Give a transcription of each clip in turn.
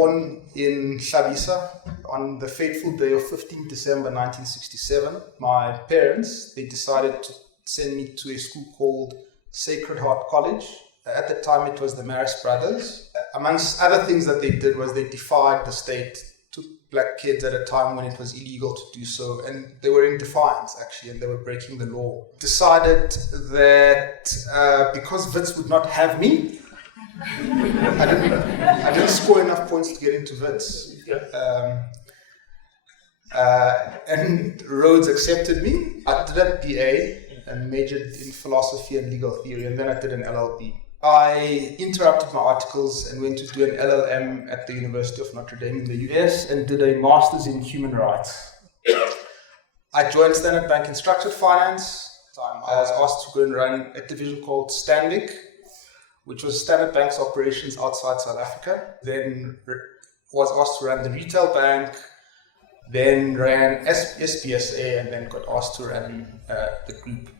born in Hlabisa on the fateful day of 15 December 1967. My parents, they decided to send me to a school called Sacred Heart College. At the time, it was the Marist Brothers. Amongst other things that they did was they defied the state, took black kids at a time when it was illegal to do so, and they were in defiance, actually, and they were breaking the law. Decided that because Wits would not have me, I didn't score enough points to get into Wits. And Rhodes accepted me. I did a BA and majored in philosophy and legal theory, and then I did an LLB. I interrupted my articles and went to do an LLM at the University of Notre Dame in the US and did a master's in human rights. I joined Standard Bank in structured finance. I was asked to go and run a division called Stanbic, which was Standard Bank's operations outside South Africa. Then was asked to run the retail bank, then ran SBSA, and then got asked to run the group.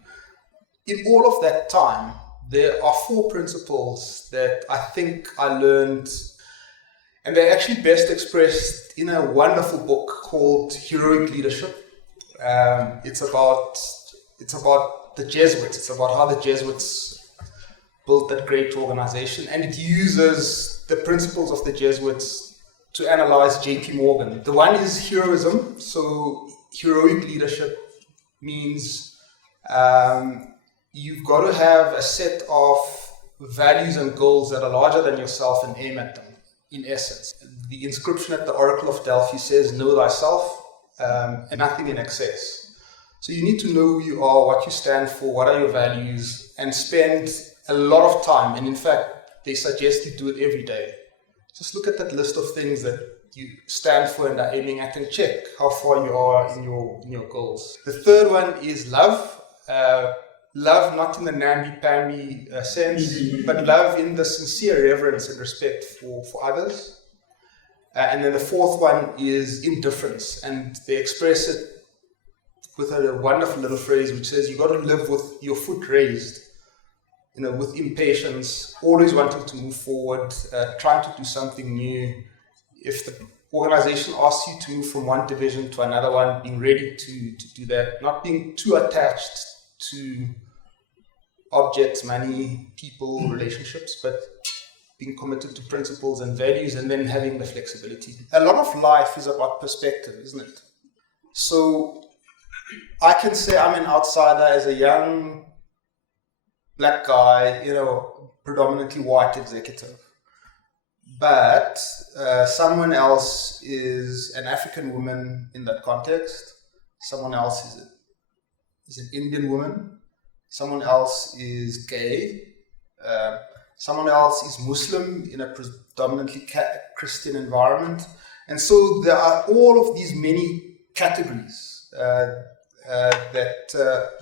In all of that time, there are 4 principles that I think I learned, and they're actually best expressed in a wonderful book called Heroic Leadership. It's about the Jesuits. It's about how the Jesuits built that great organization, and it uses the principles of the Jesuits to analyze JP Morgan. The one is heroism. So heroic leadership means you've got to have a set of values and goals that are larger than yourself and aim at them, in essence. The inscription at the Oracle of Delphi says, know thyself, and nothing in excess. So you need to know who you are, what you stand for, what are your values, and spend a lot of time. And in fact, they suggest you do it every day. Just look at that list of things that you stand for and are aiming at, and check how far you are in your goals. The third one is love. Love not in the namby-pamby sense, but love in the sincere reverence and respect for others. And then the fourth one is indifference, and they express it with a wonderful little phrase which says you got to live with your foot raised, with impatience, always wanting to move forward, trying to do something new. If the organization asks you to move from one division to another one, being ready to do that, not being too attached to objects, money, people, relationships, but being committed to principles and values, and then having the flexibility. A lot of life is about perspective, isn't it? So I can say I'm an outsider as a young black guy, predominantly white executive. But someone else is an African woman in that context. Someone else is an Indian woman. Someone else is gay. Someone else is Muslim in a predominantly Christian environment. And so there are all of these many categories that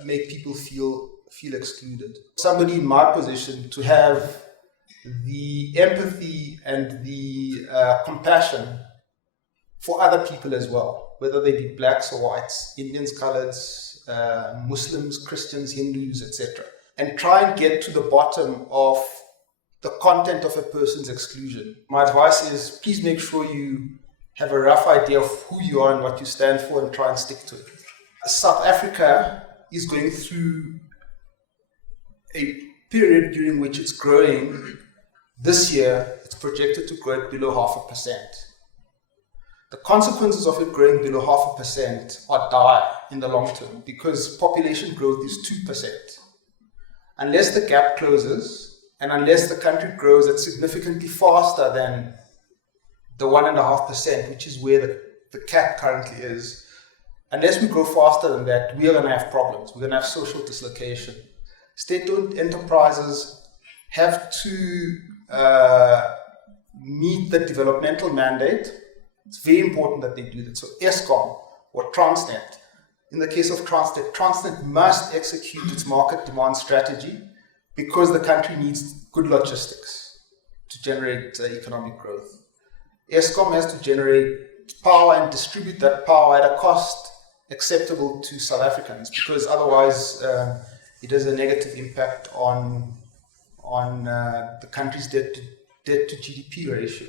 make people feel excluded. Somebody in my position to have the empathy and the compassion for other people as well, whether they be blacks or whites, Indians, coloreds, Muslims, Christians, Hindus, etc. And try and get to the bottom of the content of a person's exclusion. My advice is please make sure you have a rough idea of who you are and what you stand for, and try and stick to it. South Africa is going through a period during which it's growing. This year, it's projected to grow at below 0.5%. The consequences of it growing below 0.5% are dire in the long term, because population growth is 2%. Unless the gap closes, and unless the country grows at significantly faster than the 1.5%, which is where the cap currently is, unless we grow faster than that, we are going to have problems. We're going to have social dislocation. State-owned enterprises have to meet the developmental mandate. It's very important that they do that. So Eskom or Transnet, in the case of Transnet must execute its market demand strategy, because the country needs good logistics to generate economic growth. Eskom has to generate power and distribute that power at a cost acceptable to South Africans, because otherwise it has a negative impact on the country's debt to GDP ratio.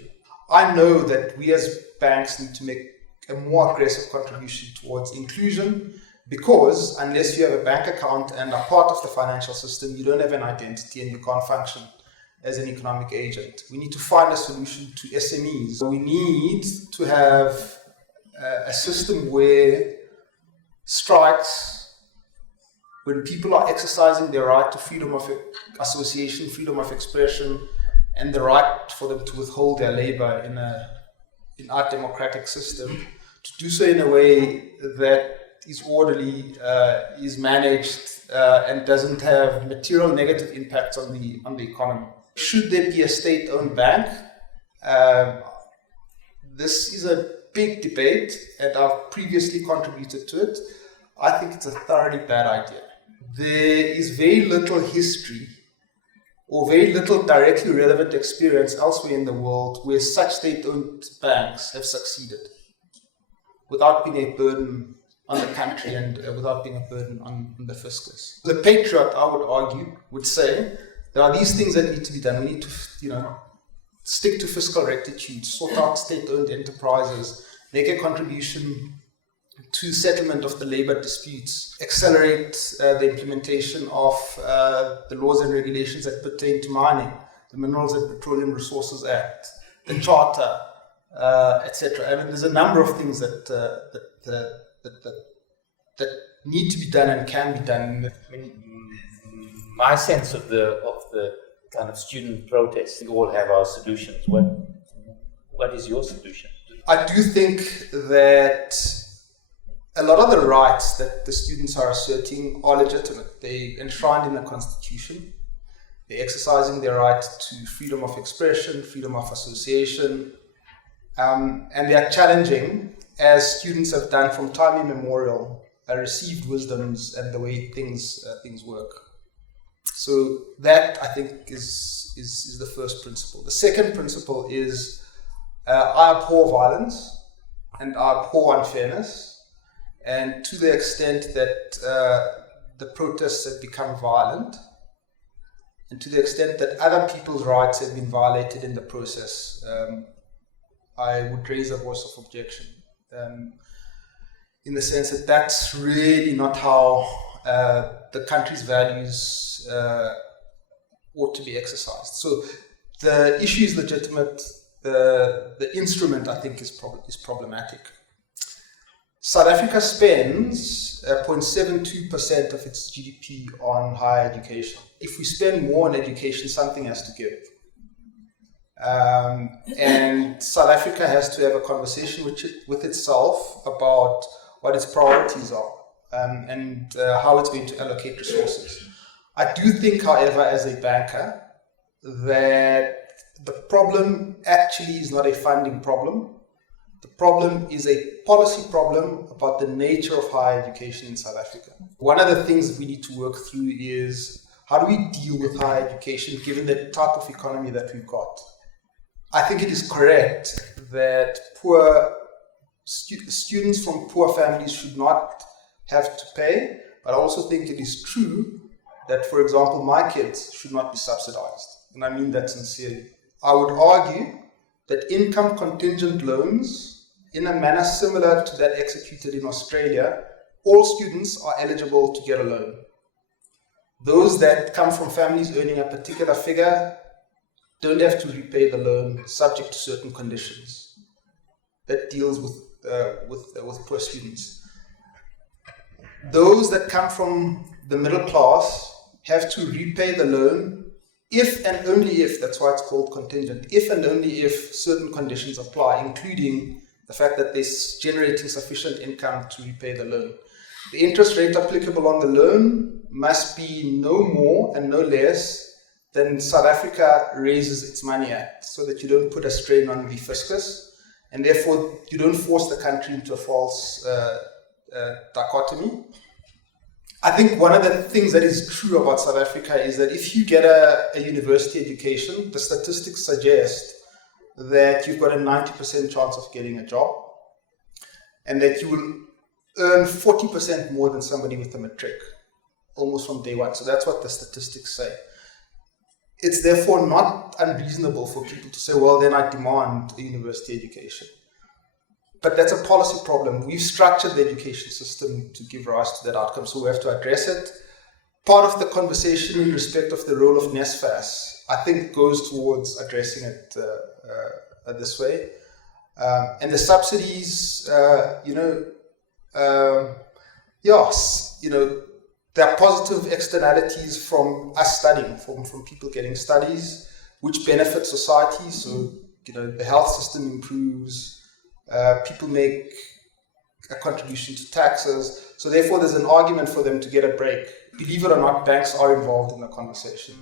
I know that we as banks need to make a more aggressive contribution towards inclusion, because unless you have a bank account and are part of the financial system, you don't have an identity and you can't function as an economic agent. We need to find a solution to SMEs. We need to have a system where strikes, when people are exercising their right to freedom of association, freedom of expression, and the right for them to withhold their labor in our democratic system, to do so in a way that is orderly, is managed, and doesn't have material negative impacts on the economy. Should there be a state-owned bank? This is a big debate, and I've previously contributed to it. I think it's a thoroughly bad idea. There is very little history or very little directly relevant experience elsewhere in the world where such state-owned banks have succeeded without being a burden on the country and without being a burden on the fiscus. The patriot, I would argue, would say there are these things that need to be done. We need to, stick to fiscal rectitude, sort out state-owned enterprises, make a contribution to settlement of the labor disputes, accelerate the implementation of the laws and regulations that pertain to mining, the Minerals and Petroleum Resources Act, the Charter, etc. I mean, there's a number of things that need to be done and can be done. I mean, my sense of the kind of student protests, we all have our solutions. What is your solution? I do think that a lot of the rights that the students are asserting are legitimate. They're enshrined in the Constitution. They're exercising their right to freedom of expression, freedom of association, and they are challenging, as students have done from time immemorial, received wisdoms and the way things work. So that, I think, is the first principle. The second principle is I abhor violence and I abhor unfairness, and to the extent that the protests have become violent, and to the extent that other people's rights have been violated in the process, I would raise a voice of objection, in the sense that that's really not how the country's values ought to be exercised. So the issue is legitimate. The instrument, I think, is problematic. South Africa spends 0.72% of its GDP on higher education. If we spend more on education, something has to give. And South Africa has to have a conversation with itself about what its priorities are, and how it's going to allocate resources. I do think, however, as a banker, that the problem actually is not a funding problem. The problem is a policy problem about the nature of higher education in South Africa. One of the things we need to work through is, how do we deal with higher education given the type of economy that we've got? I think it is correct that students from poor families should not have to pay, but I also think it is true that, for example, my kids should not be subsidized, and I mean that sincerely. I would argue that income contingent loans, in a manner similar to that executed in Australia, all students are eligible to get a loan. Those that come from families earning a particular figure don't have to repay the loan, subject to certain conditions. That deals with poor students. Those that come from the middle class have to repay the loan if and only if, that's why it's called contingent, if and only if certain conditions apply, including the fact that they're generating sufficient income to repay the loan. The interest rate applicable on the loan must be no more and no less than South Africa raises its money at, so that you don't put a strain on the fiscus, and therefore you don't force the country into a false dichotomy. I think one of the things that is true about South Africa is that if you get a university education, the statistics suggest that you've got a 90% chance of getting a job, and that you will earn 40% more than somebody with a matric, almost from day one. So that's what the statistics say. it's therefore not unreasonable for people to say, well, then I demand a university education. But that's a policy problem. We've structured the education system to give rise to that outcome, so we have to address it. Part of the conversation in respect of the role of NSFAS, I think, goes towards addressing it this way. And the subsidies, yes, there are positive externalities from us studying, from people getting studies, which benefit society. So, the health system improves, people make a contribution to taxes. So therefore, there's an argument for them to get a break. Believe it or not, banks are involved in the conversation.